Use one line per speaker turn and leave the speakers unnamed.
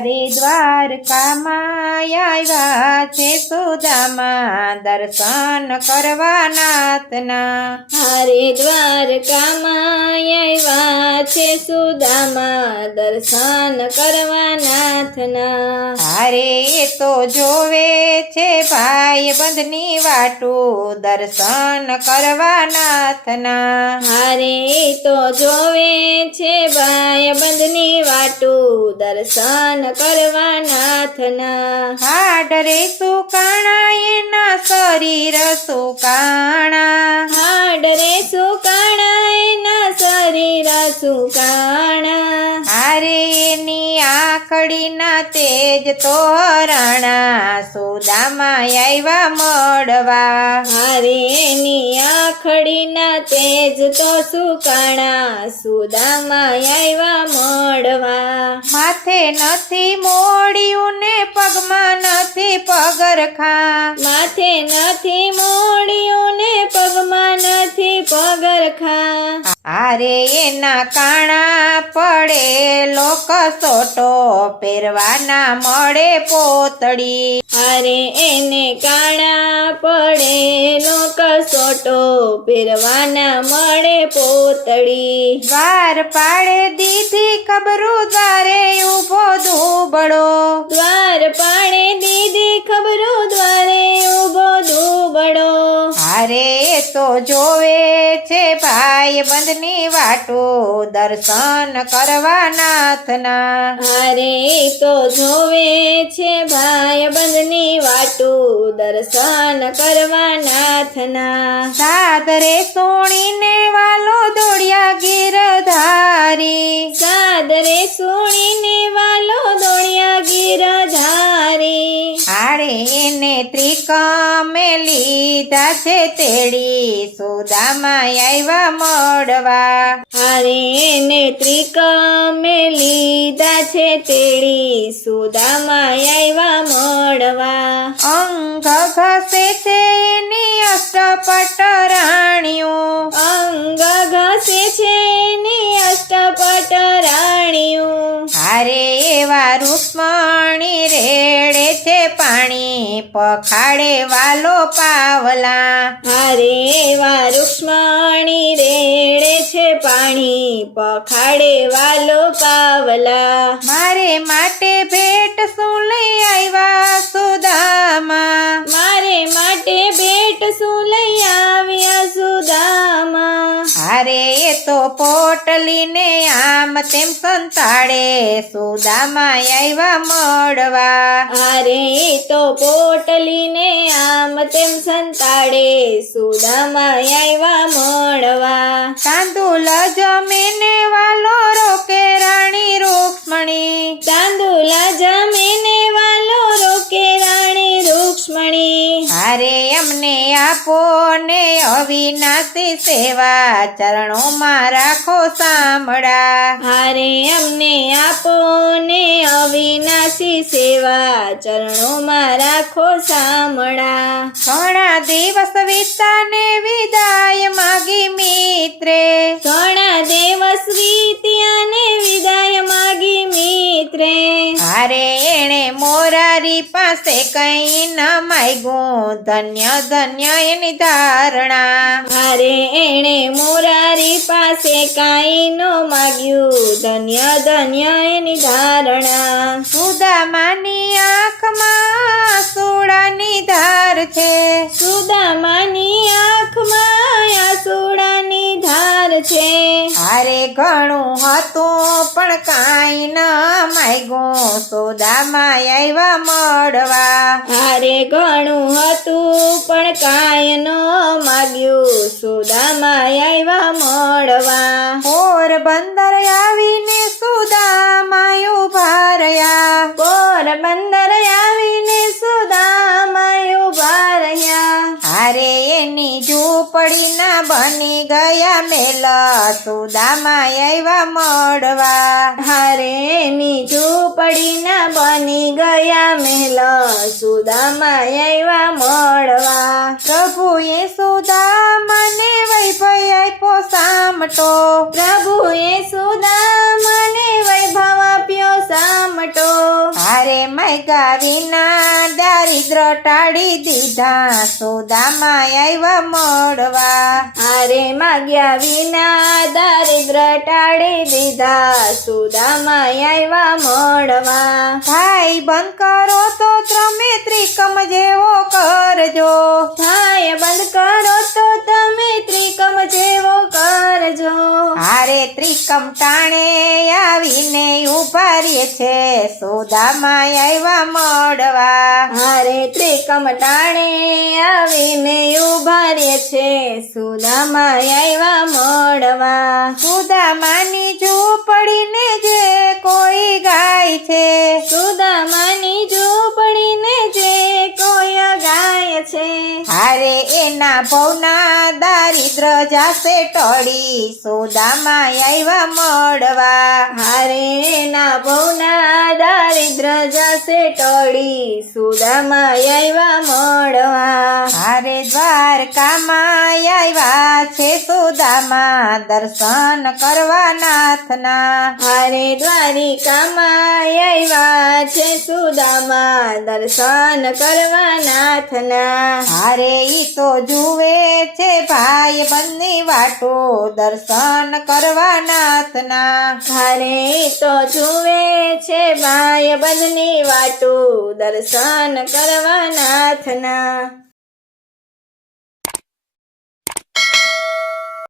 हरे દ્વારકામાં આવ્યા છે સુદામાં દર્શન કરવા નાથના.
હારે દ્વારકામાં આવ્યા છે સુદામાં દર્શન કરવા નાથના.
હારે તો જોવે છે ભાઈ બંધની વાટો દર્શન કરવા નાથના.
હારે તો જોવે છે ભાઈ બંધની વાટો દર્શન કરવા નાથના
હાડરે સુકાણા એના શરીર સુકાણા
હાડ રે સુકાણા એના શરીર સુકાણા
હારે એની આખડીના તેજ તો સુદામાં આવ્યા મળવા.
હારે ની આખડીના તેજ તો સુકાણા સુદામાં આવ્યા મળવા.
માથે નથી મોડિયું ને પગમાં નથી પગરખા.
માથે નથી મોડિયું ને પગમાં નથી પગરખા.
હારે એના કાણા પડે લોક સોટો પહેરવાના મળે પોતડી
હારે એને કાણા પડે લોક સોટો પહેરવાના મળે પોતડી
વાર પાડે દીધી કબરું દ્વારે ઊભો જોવે છે ભાઈ બંધની વાટો દર્શન કરવા નાથના.
હારે તો જોવે છે ભાઈ બંધની વાટો દર્શન કરવા નાથના.
સાદરે સોણીને વાલો દોડ્યા ગીરધારી ત્રિકમે લીધા છે તેડી સુદામાં આવ્યા મળવા.
અરે ને ત્રિકમે લીધા છે તેડી સુદામાં આવ્યા મળવા.
અંગ ઘસે છે એની અષ્ટપટ પાણી પખાડે વાલો પાવલા.
હારે એવા રૂક્ષ્મણી રેડે છે પાણી પખાડે વાલો પાવલા.
મારે માટે ભેટ શું લઈ આવ્યા? તો પોટલીને આમ તેમ સંતાડે સુદામા આવ્યા મળવા.
અરે તો પોટલીને આમ તેમ સંતાડે સુદામા આવ્યા મળવા.
તાંદુલ જમીને વાલો રોકે રાણી રૂક્ષ્મણી.
તાંદુલા જમીને
આપો ને અવિનાશી સેવા ચરણોમાં રાખો સાંભળા.
હારે અમને આપો ને અવિનાશી સેવા ચરણોમાં રાખો સાંભળા.
ઘણા દિવસ વિતાને વિદાય માગી મિત્રે પાસે કઈ ન માગ્યું ધન્ય ધન્ય એની ધારણા.
હારે એણે મોરારી પાસે કાંઈ ન માગ્યું. ધન્ય ધન્ય એની ધારણા.
સુદામાની આંખમાં સોડાની ધાર છે.
સુદામાની આંખમાં
હારે ઘણું હતું પણ કાંઈ ન માગ્યું સોદામાં આવ્યા મળવા.
હારે ઘણું હતું પણ કાંઈ ન માગ્યું. સોદામાં આવ્યા મળવા.
પોરબંદર આવીને સુદામાં ઊભા રહ્યા.
પોરબંદર આવીને
ઝૂંપડી ના બની ગયા મેલ. સુદામા આવ્યા મળવા.
હારે ની ઝૂંપડીના બની ગયા મેલા. સુદામા આવ્યા મળવા.
પ્રભુએ સુદામાને વૈભવ આપ્યો સામટો.
પ્રભુએ સુદામને વૈભવ આપ્યો સામટો.
હારે માયગા વિના દારિદ્ર ટાળી દીધા. સોદામાં આવ્યા મળવા.
અરે માગ્યા વિના દારિદ્ર ટાળી દીધા. સોદામાં આવ્યા મળવા.
ભાઈ બંધ કરો તો ત્રમે ત્રિકમ જેવો કરજો.
ભાઈ બંધ કરો તો
હારે ત્રિકમ ટાણે આવીને ઊભા રહે છે. સોદામાં આવ્યા મળવા.
હારે ત્રિકમ કમટાણે આવીને ઉભારીએ છે. સુદામાં આવ્યા મળવા.
સુદામાની ઝૂંપડીને જે કોઈ ગાય છે. હારે એના ભવના દારિદ્ર જાશે ટળી, સોદામાં આવ્યા મળવા.
હારે એના ભવના દારિદ્ર જાશે ટળી, સુદામાં આવ્યા મળવા.
હારે દ્વારકામાં આવ્યા છે સોદામાં, દર્શન કરવા નાથના.
હારે દ્વારિકામાં આવ્યા છે સુદામાં, દર્શન કરવા નાથના.
હારે ઈ તો જુએ છે ભાઈ બંને વાટો દર્શન કરવા નાથના.
હારે તો જુએ છે ભાઈ બંધની વાટો દર્શન કરવા નાથના.